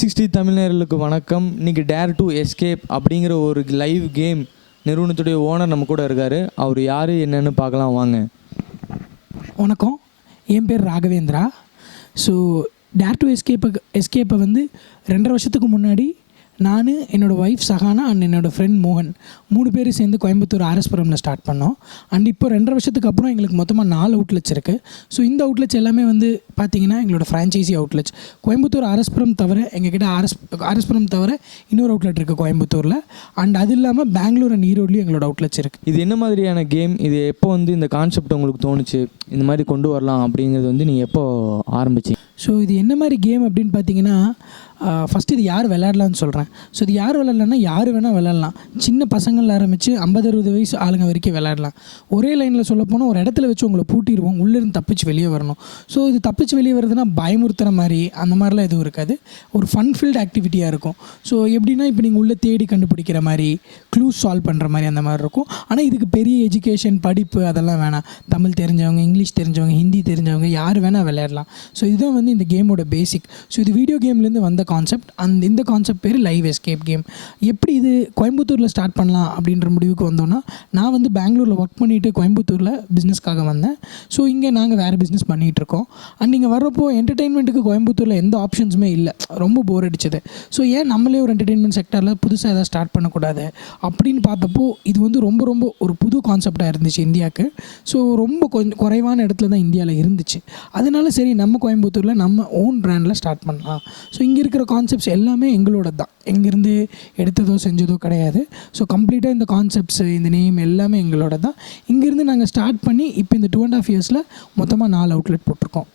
Sixty தமிழர்களுக்கு வணக்கம். இன்னைக்கு டேர் டு எஸ்கேப் அப்படிங்கிற ஒரு லைவ் கேம் நிறுவனத்துடைய ஓனர் நம்ம கூட இருக்கார். அவர் யார் என்னன்னு பார்க்கலாம் வாங்க. வணக்கம். என் பேர் ராகவேந்திரா. ஸோ டேர் டு எஸ்கேப்பை எஸ்கேப்பை வந்து ரெண்டரை வருஷத்துக்கு முன்னாடி நான் என்னோடய ஒய்ஃப் சஹானா அண்ட் என்னோடய ஃப்ரெண்ட் மோகன் மூணு பேர் சேர்ந்து கோயம்புத்தூர் ஆர்எஸ்புரமில் ஸ்டார்ட் பண்ணோம். அண்ட் இப்போ ரெண்டரை வருஷத்துக்கு அப்புறம் எங்களுக்கு மொத்தமாக நாலு அவுட்லெட்ஸ் இருக்குது ஸோ இந்த அவுட்லெட்ஸ் எல்லாமே வந்து பார்த்தீங்கன்னா எங்களோட ஃப்ரான்ச்சைசி அவுட்லெட்ஸ் கோயம்புத்தூர் ஆர்எஸ்புரம் தவிர எங்ககிட்ட ஆர்எஸ் ஆர்எஸ்புரம் தவிர இன்னொரு அவுட்லெட் இருக்குது கோயம்புத்தூரில். அண்ட் அது இல்லாமல் பெங்களூர் அண்ட் ஈரோட்லேயும் எங்களோட அவுட்லெட்ஸ் இருக்குது இது என்ன மாதிரியான கேம் இது எப்போ வந்து இந்த கான்செப்ட் உங்களுக்கு தோணுச்சு? இந்த மாதிரி கொண்டு வரலாம் அப்படிங்கிறது வந்து நீங்கள் எப்போ ஆரம்பிச்சீங்க? ஸோ இது என்ன மாதிரி கேம் அப்படின்னு பார்த்தீங்கன்னா ஃபஸ்ட்டு இது யார் விளையாடலான்னு சொல்கிறேன் ஸோ இது யார் விளையாடலாம்னா யார் வேணால் விளையாடலாம். சின்ன பசங்கள்ல ஆரம்பித்து ஐம்பது அறுபது வயசு ஆளுங்க வரைக்கும் விளையாடலாம். ஒரே லைனில் சொல்ல போனால் ஒரு இடத்துல வச்சு உங்களை பூட்டிடுவோம். உள்ளேருந்து தப்பிச்சு வெளியே வரணும். ஸோ இது தப்பிச்சு வெளியே வருதுன்னா பயமுறுத்துகிற மாதிரி அந்த மாதிரிலாம் எதுவும் இருக்காது. ஒரு ஃபன் ஃபீல்டு ஆக்டிவிட்டியாக இருக்கும். ஸோ எப்படின்னா இப்போ நீங்கள் உள்ளே தேடி கண்டுபிடிக்கிற மாதிரி க்ளூஸ் சால்வ் பண்ணுற மாதிரி அந்த மாதிரி இருக்கும். ஆனால் இதுக்கு பெரிய எஜுகேஷன் படிப்பு அதெல்லாம் வேணாம். தமிழ் தெரிஞ்சவங்க இங்கிலீஷ் தெரிஞ்சவங்க ஹிந்தி தெரிஞ்சவங்க யார் வேணால் விளையாடலாம். ஸோ இதுதான் வந்து இந்த கேமோட பேசிக் ஸோ இது வீடியோ கேம்லேருந்து வந்த கான்செப்ட் அந்த இந்த கான்செப்ட் பேர் லைவ் எஸ்கேப் கேம் எப்படி இது கோயம்புத்தூரில் ஸ்டார்ட் பண்ணலாம் அப்படின்ற முடிவுக்கு வந்தோன்னா நான் வந்து பெங்களூரில் ஒர்க் பண்ணிவிட்டு கோயம்புத்தூரில் பிஸ்னஸ்க்காக வந்தேன். ஸோ இங்கே நாங்கள் வேறு பிஸ்னஸ் பண்ணிகிட்டு இருக்கோம் அண்ட் இங்கே வர்றப்போ என்டர்டெயின்மெண்ட்டுக்கு கோயம்புத்தூரில் எந்த ஆப்ஷன்ஸுமே இல்லை. ரொம்ப போர் அடிச்சது. ஸோ ஏன் நம்மளே ஒரு என்டர்டெயின்மெண்ட் செக்டரில் புதுசாக எதாவது ஸ்டார்ட் பண்ணக்கூடாது அப்படின்னு பார்த்தப்போ இது வந்து ரொம்ப ரொம்ப ஒரு புது கான்செப்டாக இருந்துச்சு இந்தியாவுக்கு. ஸோ ரொம்ப கொஞ்சம் குறைவான இடத்துல தான் இந்தியாவில் இருந்துச்சு. அதனால சரி நம்ம கோயம்புத்தூரில் நம்ம ஓன் பிராண்டில் ஸ்டார்ட் பண்ணலாம். ஸோ இங்கே இருக்கிற கான்செப்ட்ஸ் எல்லாமே எங்களோட தான் எங்கேருந்து எடுத்ததோ செஞ்சதோ கிடையாது. ஸோ கம்ப்ளீட்டாக இந்த கான்செப்ட்ஸ் இந்த நேம் எல்லாமே எங்களோட தான் இங்கேருந்து நாங்கள் ஸ்டார்ட் பண்ணி இப்போ இந்த டூ அண்ட் ஆஃப் இயர்ஸில் மொத்தமாக நாலு அவுட்லெட் போட்டிருக்கோம்.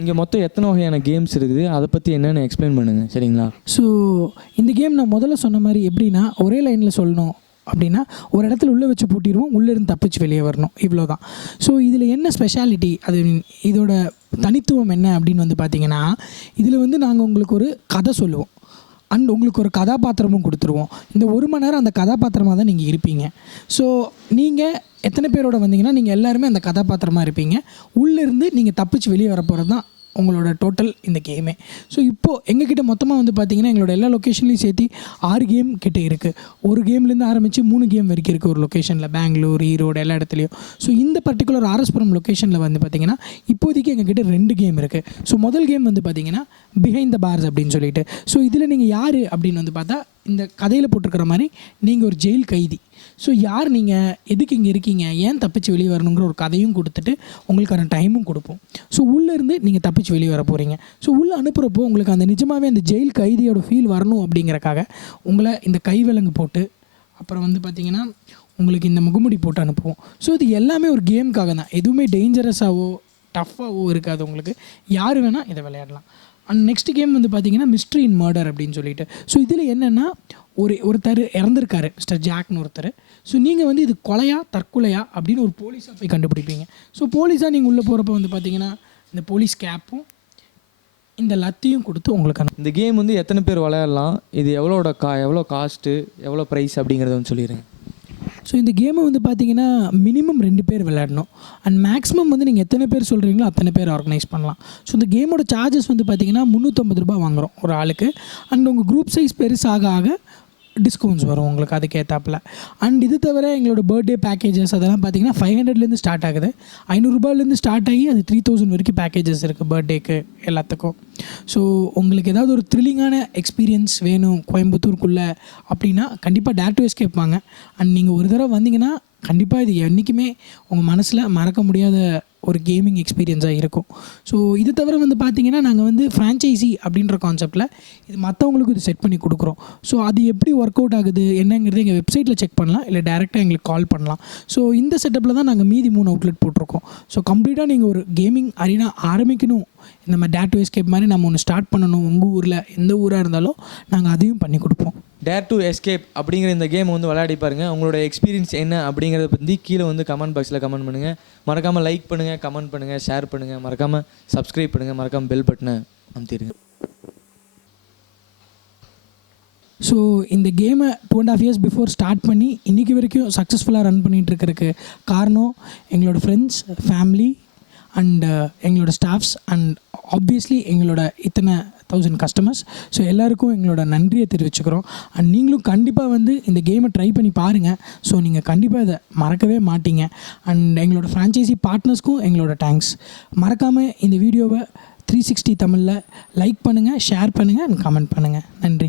இங்கே மொத்தம் எத்தனை வகையான கேம்ஸ் இருக்குது? அதை பற்றி என்னென்னு எக்ஸ்பிளைன் பண்ணுங்கள் சரிங்களா? ஸோ இந்த கேம் நான் முதல்ல சொன்ன மாதிரி எப்படின்னா ஒரே லைனில் சொல்லணும். அப்படின்னா ஒரு இடத்துல உள்ளே வச்சு பூட்டிடுவோம் உள்ளேருந்து தப்பிச்சு வெளியே வரணும். இவ்வளோ தான் ஸோ இதில் என்ன ஸ்பெஷாலிட்டி அது இதோட தனித்துவம் என்ன அப்படின்னு வந்து பார்த்தீங்கன்னா இதில் வந்து நாங்கள் உங்களுக்கு ஒரு கதை சொல்லுவோம். அண்ட் உங்களுக்கு ஒரு கதாபாத்திரமும் கொடுத்துருவோம். இந்த ஒரு மணி நேரம் அந்த கதாபாத்திரமாக தான் நீங்கள் இருப்பீங்க. ஸோ நீங்கள் எத்தனை பேரோட வந்தீங்கன்னா நீங்கள் எல்லாருமே அந்த கதாபாத்திரமாக இருப்பீங்க. உள்ளேருந்து நீங்கள் தப்பிச்சு வெளியே வர போகிறது தான் உங்களோட டோட்டல் இந்த கேமே ஸோ இப்போது எங்ககிட்ட மொத்தமாக வந்து பார்த்தீங்கன்னா எங்களோட எல்லா லொக்கேஷன்லையும் சேர்த்து ஆறு கேம் கிட்டே இருக்குது ஒரு கேம்லேருந்து ஆரம்பித்து மூணு கேம் வரைக்கும் இருக்குது ஒரு லொக்கேஷனில் பெங்களூர் ஈரோடு எல்லா இடத்துலையும். ஸோ இந்த பர்டிகுலர் ஆர்எஸ்புரம் லொக்கேஷனில் வந்து பார்த்தீங்கன்னா இப்போதைக்கு எங்ககிட்ட ரெண்டு கேம் இருக்குது ஸோ முதல் கேம் வந்து பார்த்தீங்கன்னா பிஹைண்ட் த பார்ஸ் அப்படின்னு சொல்லிட்டு. ஸோ இதில் நீங்கள் யார் அப்படின்னு வந்து பார்த்தா இந்த கதையில் போட்டிருக்கிற மாதிரி நீங்கள் ஒரு ஜெயில் கைதி. ஸோ யார் நீங்கள் எதுக்கு இங்கே இருக்கீங்க? ஏன் தப்பிச்சு வெளியே வரணுங்கிற ஒரு கதையும் கொடுத்துட்டு உங்களுக்கான டைமும் கொடுப்போம். ஸோ உள்ளேருந்து நீங்கள் தப்பிச்சு வெளியே வர போகிறீங்க ஸோ உள்ளே அனுப்புகிறப்போ உங்களுக்கு அந்த நிஜமாகவே அந்த ஜெயில் கைதியோட ஃபீல் வரணும் அப்படிங்கிறக்காக உங்களை இந்த கைவிலங்கு போட்டு அப்புறம் வந்து பார்த்திங்கன்னா உங்களுக்கு இந்த முகமுடி போட்டு அனுப்புவோம். ஸோ இது எல்லாமே ஒரு கேமுக்காக தான். எதுவுமே டேஞ்சரஸாகவோ டஃப்பாகவோ இருக்காது உங்களுக்கு. யார் வேணால் இதை விளையாடலாம். அண்ட் நெக்ஸ்ட் கேம் வந்து பார்த்தீங்கன்னா மிஸ்ட்ரி இன் மர்டர் அப்படின்னு சொல்லிட்டு. ஸோ இதில் என்னென்னா ஒரு ஒருத்தர் இறந்துருக்காரு மிஸ்டர் ஜாக்னு ஒருத்தர். ஸோ நீங்கள் வந்து இது கொலையா தற்கொலையா அப்படின்னு ஒரு போலீஸாக போய் கண்டுபிடிப்பீங்க. ஸோ போலீஸாக நீங்கள் உள்ளே போகிறப்ப வந்து பார்த்தீங்கன்னா இந்த போலீஸ் கேப்பும் இந்த லத்தியும் கொடுத்து உங்களுக்கு இந்த கேம் வந்து எத்தனை பேர் விளையாடலாம்? இது எவ்வளோட கா எவ்வளோ காஸ்ட்டு எவ்வளோ ப்ரைஸ் அப்படிங்கிறத வந்து சொல்லிடுங்க ஸோ இந்த கேமை வந்து பார்த்தீங்கன்னா மினிமம் ரெண்டு பேர் விளையாடணும். அண்ட் மேக்ஸிமம் வந்து நீங்கள் எத்தனை பேர் சொல்கிறீங்களோ அத்தனை பேர் ஆர்கனைஸ் பண்ணலாம். ஸோ இந்த கேமோட சார்ஜஸ் வந்து பார்த்தீங்கன்னா முந்நூற்றம்பது ரூபாய் வாங்குகிறோம் ஒரு ஆளுக்கு. அண்ட் உங்கள் குரூப் சைஸ் பெருசாக ஆக டிஸ்கவுண்ட்ஸ் வரும் உங்களுக்கு அதுக்கேற்றாப்புல அண்ட் இது தவிர எங்களோட பர்த்டே பேக்கேஜஸ் அதெல்லாம் பார்த்தீங்கன்னா ஃபைவ் ஹண்ட்ரட்லேருந்து ஸ்டார்ட் ஆகுது. ஐநூறுரூபாலேருந்து ஸ்டார்ட் ஆகி அது த்ரீ தௌசண்ட் வரைக்கும் பேக்கேஜஸ் இருக்குது பர்த்டேக்கு எல்லாத்துக்கும். ஸோ உங்களுக்கு ஏதாவது ஒரு த்ரில்லிங்கான எக்ஸ்பீரியன்ஸ் வேணும் கோயம்புத்தூருக்குள்ளே அப்படின்னா கண்டிப்பாக டேர் டு எஸ்கேப் வாங்க அண்ட் நீங்கள் ஒரு தடவை வந்தீங்கன்னா கண்டிப்பாக இது என்றைக்குமே உங்கள் மனசில் மறக்க முடியாத ஒரு கேமிங் எக்ஸ்பீரியன்ஸாக இருக்கும். ஸோ இது தவிர வந்து பார்த்தீங்கன்னா நாங்கள் வந்து ஃப்ரான்ச்சைசி அப்படின்ற கான்செப்டில் இது மற்றவங்களுக்கு இது செட் பண்ணி கொடுக்குறோம். ஸோ அது எப்படி ஒர்க் அவுட் ஆகுது என்னங்கிறது எங்கள் வெப்சைட்டில் செக் பண்ணலாம் இல்லை டேரெக்டாக எங்களுக்கு கால் பண்ணலாம். ஸோ இந்த செட்டப்பில் தான் நாங்கள் மீதி மூணு அவுட்லெட் போட்டிருக்கோம். ஸோ கம்ப்ளீட்டாக நீங்கள் ஒரு கேமிங் அரினா ஆரம்பிக்கணும். இந்த மாதிரி டேட் டு எஸ்கேப் மாதிரி நம்ம ஒன்று ஸ்டார்ட் பண்ணணும். உங்கள் ஊரில் எந்த ஊராக இருந்தாலும் நாங்கள் அதையும் பண்ணி கொடுப்போம். டேர் டு எஸ்கேப் அப்படிங்கிற இந்த கேம் வந்து விளையாடி பாருங்கள் உங்களோட எக்ஸ்பீரியன்ஸ் என்ன அப்படிங்கிறத பற்றி கீழே வந்து கமெண்ட் பாக்ஸில் கமெண்ட் பண்ணுங்கள் மறக்காமல் லைக் பண்ணுங்கள் கமெண்ட் பண்ணுங்கள் ஷேர் பண்ணுங்கள் மறக்காமல் சப்ஸ்கிரைப் பண்ணுங்கள் மறக்காமல் பெல் பட்டனை அமுத்திடுங்க. ஸோ இந்த கேமை two and half years before start பண்ணி இன்றைக்கி வரைக்கும் சக்ஸஸ்ஃபுல்லாக ரன் பண்ணிகிட்டு இருக்கிறதுக்கு காரணம் எங்களோட ஃப்ரெண்ட்ஸ் ஃபேமிலி அண்ட் எங்களோட ஸ்டாஃப்ஸ் அண்ட் ஆப்வியஸ்லி எங்களோட இத்தனை தௌசண்ட் கஸ்டமர்ஸ் ஸோ எல்லாருக்கும் எங்களோட நன்றியை தெரிவிச்சுக்கிறோம். அண்ட் நீங்களும் கண்டிப்பாக வந்து இந்த கேமை ட்ரை பண்ணி பாருங்கள் ஸோ நீங்கள் கண்டிப்பாக இதை மறக்கவே மாட்டீங்க. அண்ட் எங்களோட ஃப்ரான்ச்சைசி பார்ட்னர்ஸ்க்கும் எங்களோட தேங்க்ஸ் மறக்காமல் இந்த வீடியோவை த்ரீ சிக்ஸ்டி தமிழில் லைக் பண்ணுங்கள் ஷேர் பண்ணுங்கள் அண்ட் கமெண்ட் பண்ணுங்கள் நன்றி.